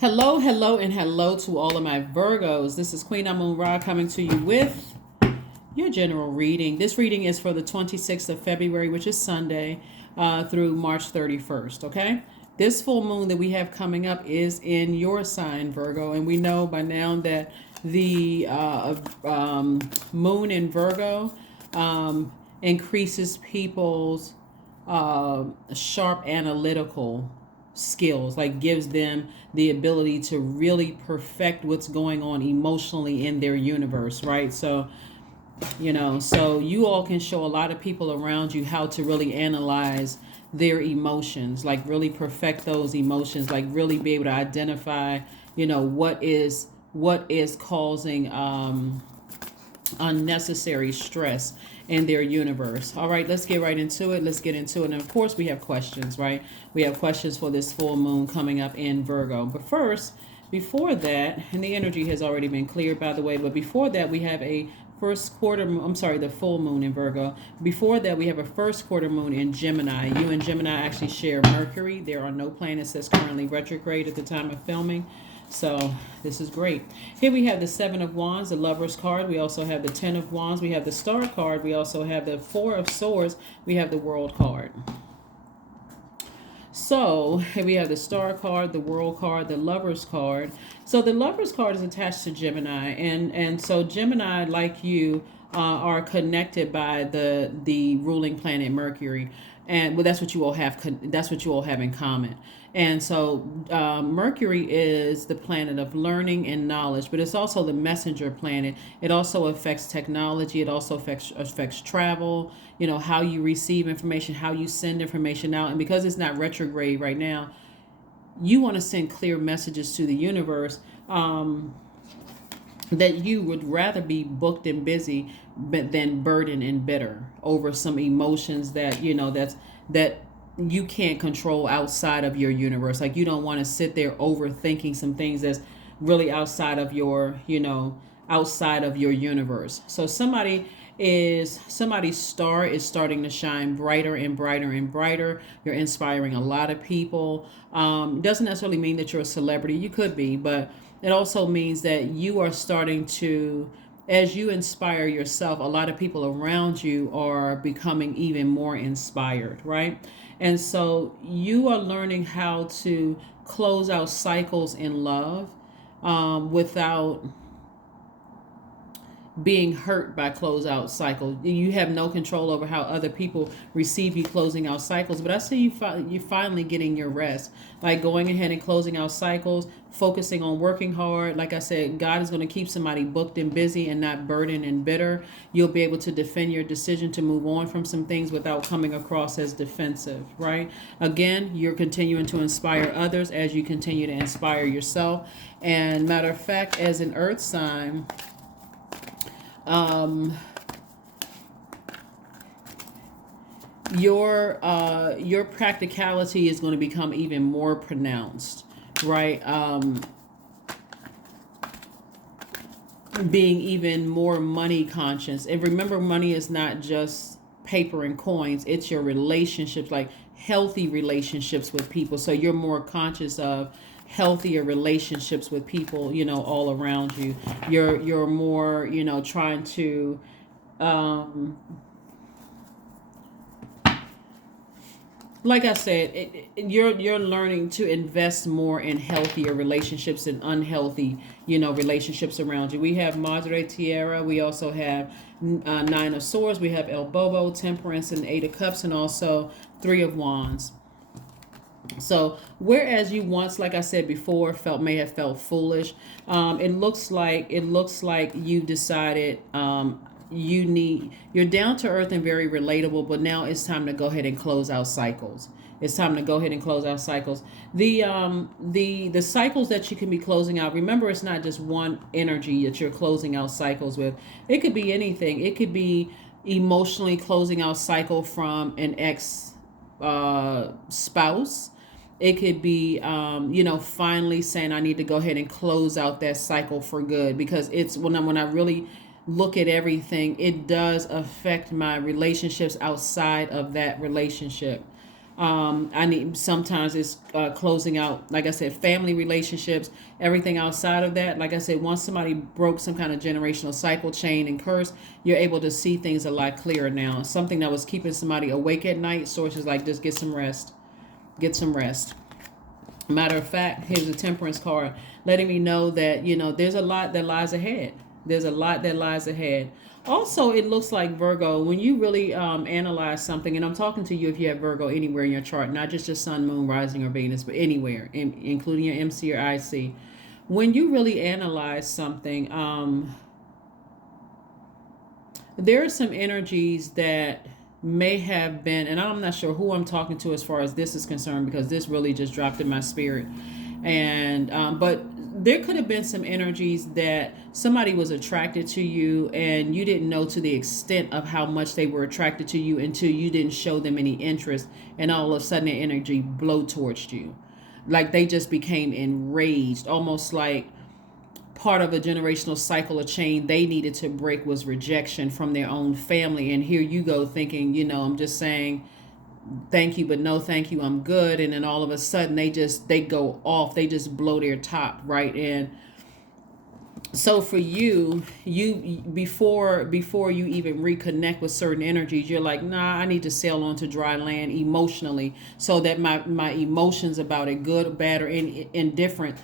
Hello, hello, and hello to all of my Virgos. This is Queen Amun Ra coming to you with your general reading. This reading is for the 26th of February, which is Sunday, through March 31st, okay? This full moon that we have coming up is in your sign, Virgo, and we know by now that the moon in Virgo increases people's sharp analytical skills, like gives them the ability to really perfect what's going on emotionally in their universe, right? So so you all can show a lot of people around you how to really analyze their emotions, like really perfect those emotions, like really be able to identify what is causing unnecessary stress in their universe. All right, let's get right into it. Let's get into it. And of course, we have questions, right? We have questions for this full moon coming up in Virgo. But first, before that, and the energy has already been cleared, by the way, but before that, we have a first quarter, I'm sorry, the full moon in Virgo. Before that, we have a first quarter moon in Gemini. You and Gemini actually share Mercury. There are no planets that's currently retrograde at the time of filming. So this is great. Here we have the Seven of Wands, the Lover's card. We also have the Ten of Wands. We have the Star card. We also have the Four of Swords. We have the World card. So here we have the Star card, the World card, the Lover's card. So the Lover's card is attached to Gemini, and so Gemini, like you, are connected by the ruling planet Mercury, and well, that's what you all have. That's what you all have in common. And so Mercury is the planet of learning and knowledge, but it's also the messenger planet. It also affects technology. It also affects travel. How you receive information, how you send information out, and because it's not retrograde right now, you want to send clear messages to the universe. That you would rather be booked and busy than burdened and bitter over some emotions that that you can't control outside of your universe. Like, you don't want to sit there overthinking some things that's really outside of your outside of your universe. So somebody's star is starting to shine brighter and brighter and brighter. You're inspiring a lot of people. Doesn't necessarily mean that you're a celebrity. You could be, but it also means that you are starting to, as you inspire yourself, a lot of people around you are becoming even more inspired, right? And so you are learning how to close out cycles in love without being hurt by closeout cycles. You have no control over how other people receive you closing out cycles, but I see you finally getting your rest, like going ahead and closing out cycles, focusing on working hard. Like I said, God is going to keep somebody booked and busy and not burdened and bitter. You'll be able to defend your decision to move on from some things without coming across as defensive, right? Again, you're continuing to inspire others as you continue to inspire yourself. And matter of fact, as an earth sign, your practicality is going to become even more pronounced, right? Being even more money conscious. And remember, money is not just paper and coins, it's your relationships, like healthy relationships with people. So you're more conscious of healthier relationships with people, all around you. You're more, trying to like I said, you're learning to invest more in healthier relationships and unhealthy, relationships around you. We have Madre Tierra. We also have Nine of Swords. We have El Bobo, Temperance, and Eight of Cups, and also Three of Wands. So whereas you once, like I said before, may have felt foolish, it looks like you decided you're down to earth and very relatable, but now it's time to go ahead and close out cycles. It's time to go ahead and close out cycles. The cycles that you can be closing out, remember, it's not just one energy that you're closing out cycles with. It could be anything. It could be emotionally closing out cycle from an ex spouse. It could be, finally saying, I need to go ahead and close out that cycle for good, because it's when I really look at everything, it does affect my relationships outside of that relationship. I need sometimes it's closing out, like I said, family relationships, everything outside of that. Like I said, once somebody broke some kind of generational cycle, chain, and curse, you're able to see things a lot clearer now. Something that was keeping somebody awake at night, sources like just get some rest. Get some rest. Matter of fact, here's a temperance card letting me know that, there's a lot that lies ahead. There's a lot that lies ahead. Also, it looks like Virgo, when you really analyze something, and I'm talking to you if you have Virgo anywhere in your chart, not just your sun, moon, rising, or Venus, but anywhere, including your MC or IC. When you really analyze something, there are some energies that may have been, and I'm not sure who I'm talking to as far as this is concerned, because this really just dropped in my spirit. And but there could have been some energies that somebody was attracted to you and you didn't know to the extent of how much they were attracted to you until you didn't show them any interest, and all of a sudden the energy blow towards you, like they just became enraged, almost like part of a generational cycle or chain they needed to break was rejection from their own family. And here you go thinking, I'm just saying thank you, but no thank you, I'm good. And then all of a sudden they go off, they just blow their top, right? And so for you before you even reconnect with certain energies, you're like, nah, I need to sail onto dry land emotionally, so that my emotions about it, good, bad, or indifferent,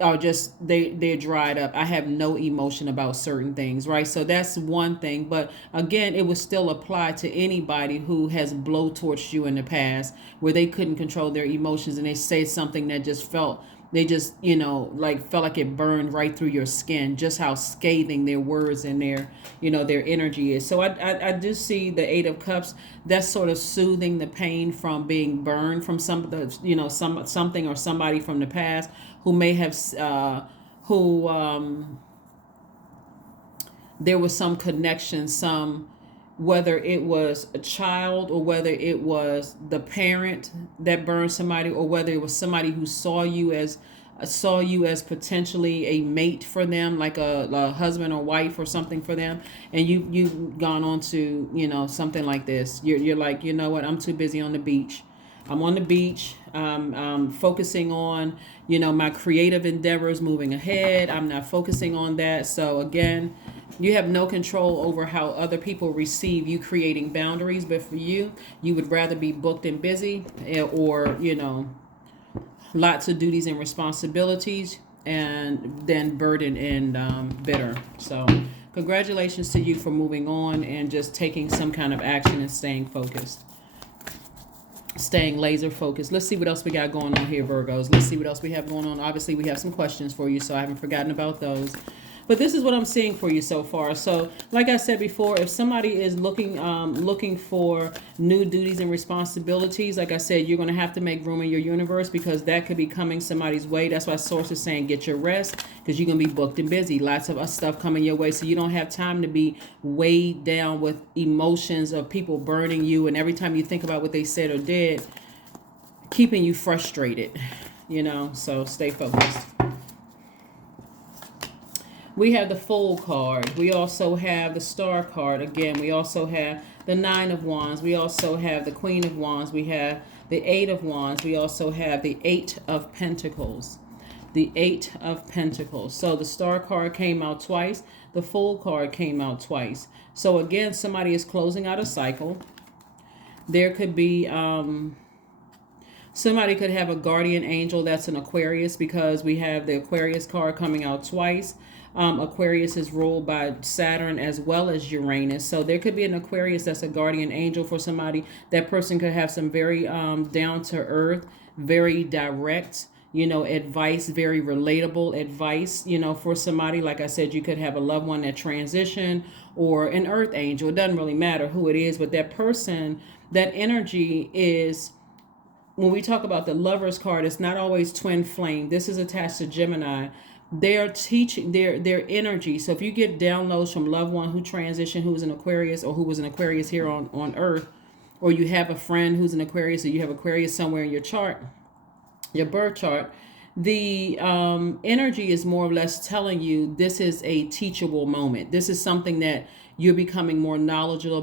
are just they're dried up. I have no emotion about certain things, right? So that's one thing. But again, it would still apply to anybody who has blowtorched you in the past, where they couldn't control their emotions and they say something that just felt, they just like felt like it burned right through your skin, just how scathing their words and their energy is. So I do see the Eight of Cups. That's sort of soothing the pain from being burned from something or somebody from the past who may have there was some connection, whether it was a child or whether it was the parent that burned somebody, or whether it was somebody who saw you as potentially a mate for them, like a husband or wife or something for them, and you've gone on to something like this. You're like, you know what, I'm too busy on the beach. I'm on the beach. I'm focusing on, my creative endeavors, moving ahead. I'm not focusing on that. So again, you have no control over how other people receive you creating boundaries. But for you would rather be booked and busy, or, lots of duties and responsibilities, and then burdened and bitter. So congratulations to you for moving on and just taking some kind of action and staying focused. Staying laser focused. Let's see what else we got going on here, Virgos. Let's see what else we have going on. Obviously, we have some questions for you, so I haven't forgotten about those. But this is what I'm seeing for you so far. So, like I said before, if somebody is looking for new duties and responsibilities, like I said, you're going to have to make room in your universe, because that could be coming somebody's way. That's why Source is saying get your rest, because you're going to be booked and busy. Lots of stuff coming your way, so you don't have time to be weighed down with emotions of people burning you, and every time you think about what they said or did, keeping you frustrated. So stay focused. We have the Fool card. We also have the Star card. Again, we also have the Nine of Wands. We also have the Queen of Wands. We have the Eight of Wands. We also have the Eight of Pentacles. The Eight of Pentacles. So the Star card came out twice. The Fool card came out twice. So again, somebody is closing out a cycle. There could be somebody could have a guardian angel that's an Aquarius, because we have the Aquarius card coming out twice. Aquarius is ruled by Saturn as well as Uranus. So there could be an Aquarius that's a guardian angel for somebody. That person could have some very down to earth, very direct, advice, very relatable advice, for somebody. Like I said, you could have a loved one that transitioned, or an earth angel. It doesn't really matter who it is, but that person, that energy is, when we talk about the Lovers card, it's not always twin flame. This is attached to Gemini. They're teaching their energy. So if you get downloads from loved one who transitioned, who's an Aquarius, or who was an Aquarius here on Earth, or you have a friend who's an Aquarius, or you have Aquarius somewhere in your chart, your birth chart, the energy is more or less telling you this is a teachable moment. This is something that you're becoming more knowledgeable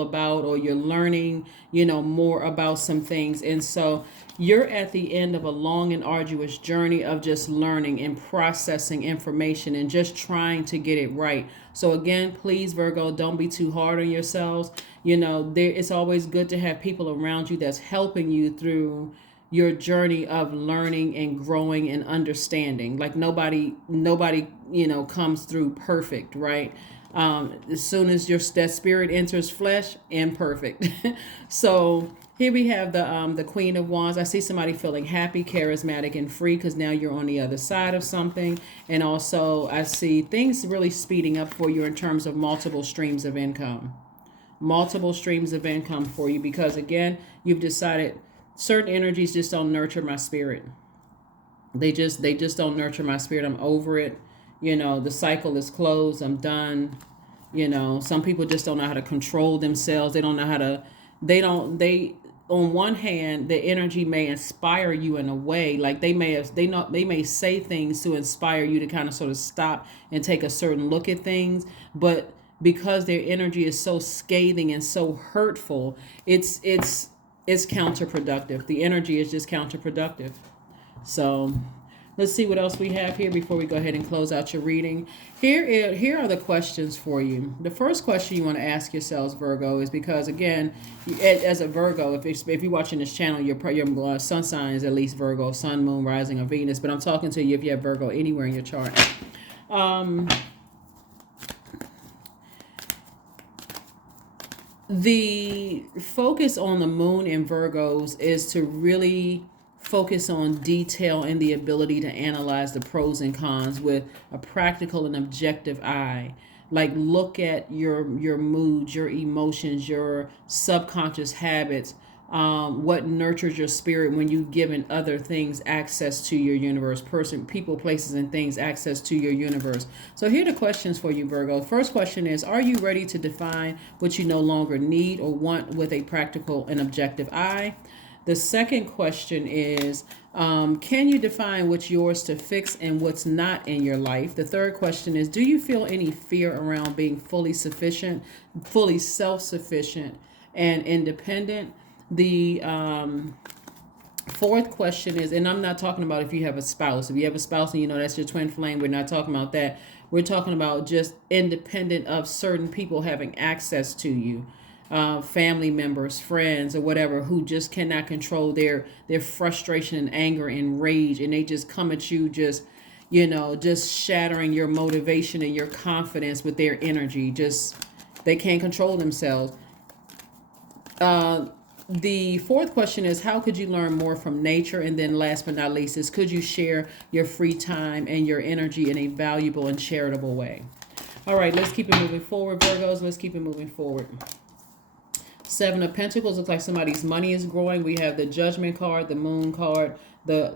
about, or you're learning, more about some things. And so you're at the end of a long and arduous journey of just learning and processing information and just trying to get it right. So again, please, Virgo, don't be too hard on yourselves. It's always good to have people around you that's helping you through your journey of learning and growing and understanding. Like nobody comes through perfect, right? As soon as that spirit enters flesh, imperfect. So here we have the Queen of Wands. I see somebody feeling happy, charismatic, and free, because now you're on the other side of something. And also I see things really speeding up for you in terms of multiple streams of income. Multiple streams of income for you, because again, you've decided certain energies just don't nurture my spirit. They just don't nurture my spirit. I'm over it. The cycle is closed. I'm done. Some people just don't know how to control themselves. They don't know how to they on one hand, the energy may inspire you in a way, like they may say things to inspire you to kind of sort of stop and take a certain look at things, but because their energy is so scathing and so hurtful, it's counterproductive. The energy is just counterproductive. So let's see what else we have here before we go ahead and close out your reading. Here are the questions for you. The first question you want to ask yourselves, Virgo, is because again, as a Virgo, if you're watching this channel, your sun sign is at least Virgo, sun, moon, rising, or Venus. But I'm talking to you if you have Virgo anywhere in your chart. The focus on the moon in Virgos is to really focus on detail and the ability to analyze the pros and cons with a practical and objective eye. Like look at your moods, your emotions, your subconscious habits, what nurtures your spirit when you've given other things access to your universe, people, places, and things access to your universe. So here are the questions for you, Virgo. First question is, are you ready to define what you no longer need or want with a practical and objective eye? The second question is, can you define what's yours to fix and what's not in your life? The third question is, do you feel any fear around being fully sufficient, fully self-sufficient, and independent? The fourth question is, and I'm not talking about if you have a spouse. If you have a spouse and that's your twin flame, we're not talking about that. We're talking about just independent of certain people having access to you. Family members, friends, or whatever, who just cannot control their frustration and anger and rage, and they just come at you just shattering your motivation and your confidence with their energy. Just they can't control themselves. The fourth question is, how could you learn more from nature? And then last but not least is, could you share your free time and your energy in a valuable and charitable way? All right, let's keep it moving forward, Virgos. Let's keep it moving forward. Seven of Pentacles looks like somebody's money is growing. We have the Judgment card, the Moon card, the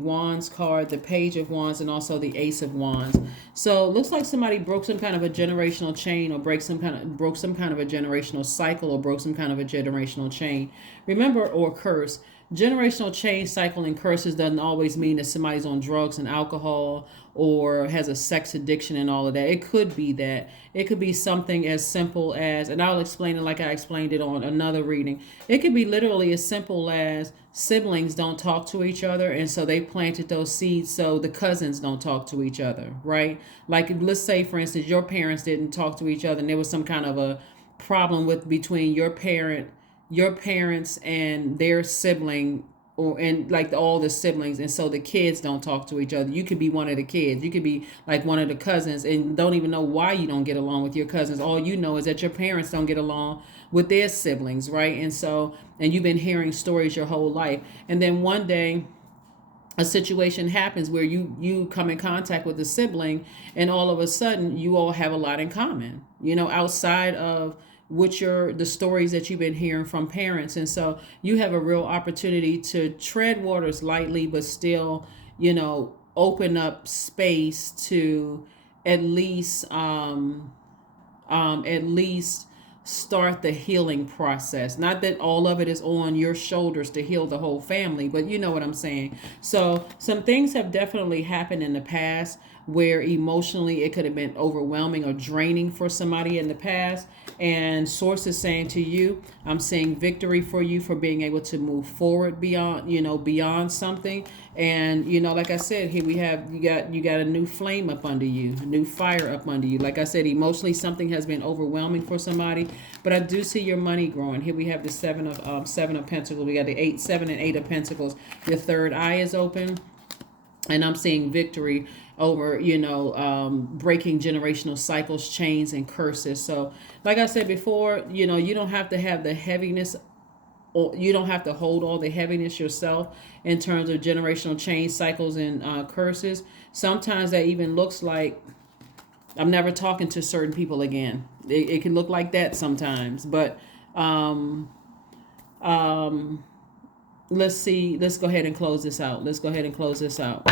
Wands card, the Page of Wands, and also the Ace of Wands. So it looks like somebody broke some kind of a generational chain, or broke some kind of a generational cycle, or broke some kind of a generational chain. Remember, or curse. Generational chain, cycle, and curses doesn't always mean that somebody's on drugs and alcohol or has a sex addiction and all of that. It could be that. It could be something as simple as, and I'll explain it like I explained it on another reading. It could be literally as simple as siblings don't talk to each other, and so they planted those seeds so the cousins don't talk to each other, right? Like, let's say, for instance, your parents didn't talk to each other, and there was some kind of a problem between your parents and their sibling, and like all the siblings, and so the kids don't talk to each other. You could be one of the kids, you could be like one of the cousins, and don't even know why you don't get along with your cousins. All you know is that your parents don't get along with their siblings, right? And you've been hearing stories your whole life, and then one day a situation happens where you come in contact with a sibling, and all of a sudden you all have a lot in common, outside of the stories that you've been hearing from parents. And so you have a real opportunity to tread waters lightly, but still, open up space to at least start the healing process. Not that all of it is on your shoulders to heal the whole family, but you know what I'm saying. So some things have definitely happened in the past. where emotionally it could have been overwhelming or draining for somebody in the past. And source is saying to you, I'm seeing victory for you for being able to move forward beyond, beyond something. And like I said, here we have you got a new flame up under you, a new fire up under you. Like I said, emotionally something has been overwhelming for somebody, but I do see your money growing. Here we have the seven of pentacles. We got the 7 and 8 of pentacles. Your third eye is open, and I'm seeing victory over breaking generational cycles, chains, and curses. So like I said before, you don't have to have the heaviness, or you don't have to hold all the heaviness yourself in terms of generational chain cycles and curses. Sometimes that even looks like I'm never talking to certain people again. It can look like that sometimes. But let's go ahead and close this out.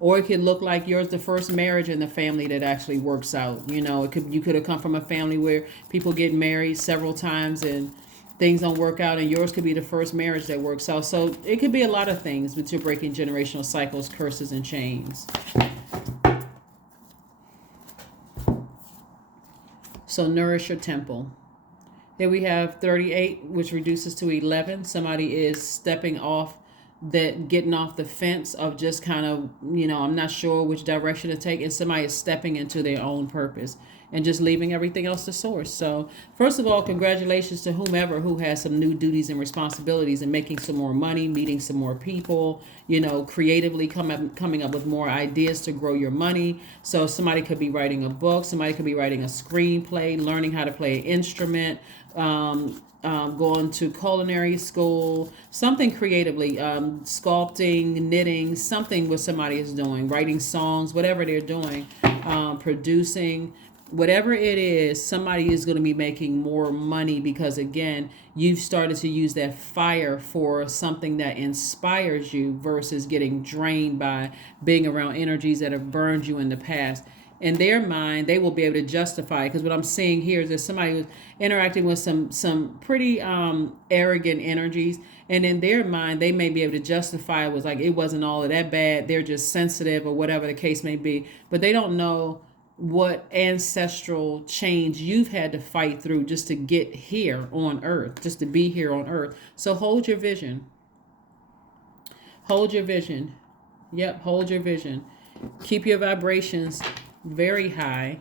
Or it could look like yours the first marriage in the family that actually works out. You could have come from a family where people get married several times and things don't work out, and yours could be the first marriage that works out. So it could be a lot of things, but you're breaking generational cycles, curses, and chains. So nourish your temple. Here we have 38, which reduces to 11. Somebody is stepping off getting off the fence of just kind of, I'm not sure which direction to take, and somebody is stepping into their own purpose and just leaving everything else to source. So first of all, congratulations to whomever who has some new duties and responsibilities and making some more money, meeting some more people, creatively coming up with more ideas to grow your money. So somebody could be writing a book, somebody could be writing a screenplay, learning how to play an instrument, going to culinary school, something creatively, sculpting, knitting, something what somebody is doing, writing songs, whatever they're doing, producing, whatever it is, somebody is going to be making more money because, again, you've started to use that fire for something that inspires you versus getting drained by being around energies that have burned you in the past. In their mind, they will be able to justify it, because what I'm seeing here is that somebody was interacting with some pretty arrogant energies, and in their mind, they may be able to justify it was like it wasn't all of that bad. They're just sensitive or whatever the case may be, but they don't know what ancestral change you've had to fight through just to get here on earth, just to be here on earth. So hold your vision. Hold your vision. Yep, hold your vision. Keep your vibrations very high.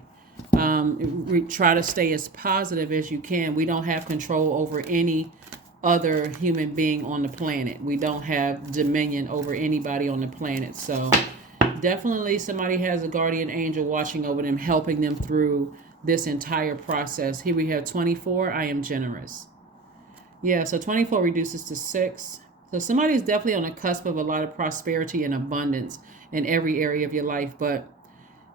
Try to stay as positive as you can. We don't have control over any other human being on the planet. We don't have dominion over anybody on the planet. So definitely somebody has a guardian angel watching over them, helping them through this entire process. Here we have 24. I am generous. Yeah, so 24 reduces to 6. So somebody's definitely on the cusp of a lot of prosperity and abundance in every area of your life, but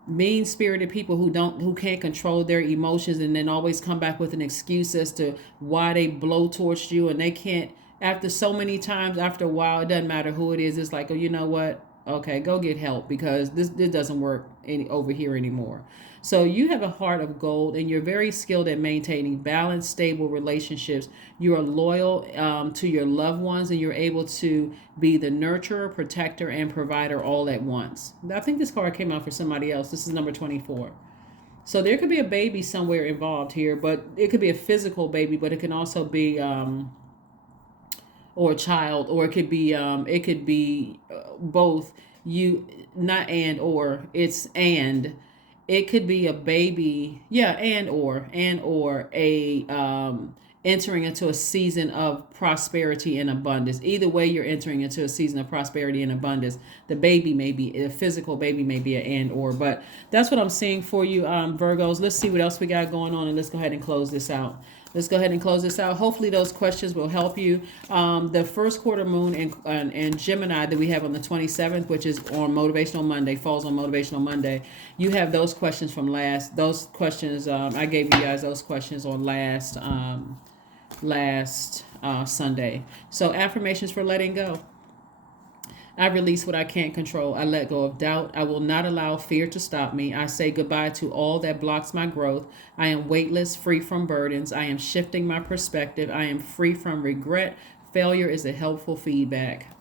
mean-spirited people who can't control their emotions and then always come back with an excuse as to why they blow towards you, and they can't, after so many times, after a while, it doesn't matter who it is, it's like, oh, you know what, okay, go get help, because this doesn't work over here anymore. So you have a heart of gold, and you're very skilled at maintaining balanced, stable relationships. You are loyal to your loved ones, and you're able to be the nurturer, protector, and provider all at once. I think this card came out for somebody else. This is number 24. So there could be a baby somewhere involved here, but it could be a physical baby, but it can also be or a child, or it could be both. You not and or, it's and. It could be a baby, yeah, and or a entering into a season of prosperity and abundance. Either way, you're entering into a season of prosperity and abundance. The baby may be a physical baby, may be an and or, but that's what I'm seeing for you, Virgos. Let's see what else we got going on, and let's go ahead and close this out. Hopefully those questions will help you. The first quarter moon in Gemini that we have on the 27th, which is on Motivational Monday, falls on Motivational Monday. You have those questions from those questions. I gave you guys those questions on last Sunday. So affirmations for letting go. I release what I can't control. I let go of doubt. I will not allow fear to stop me. I say goodbye to all that blocks my growth. I am weightless, free from burdens. I am shifting my perspective. I am free from regret. Failure is a helpful feedback.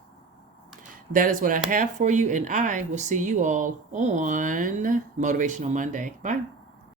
That is what I have for you, and I will see you all on Motivational Monday. Bye.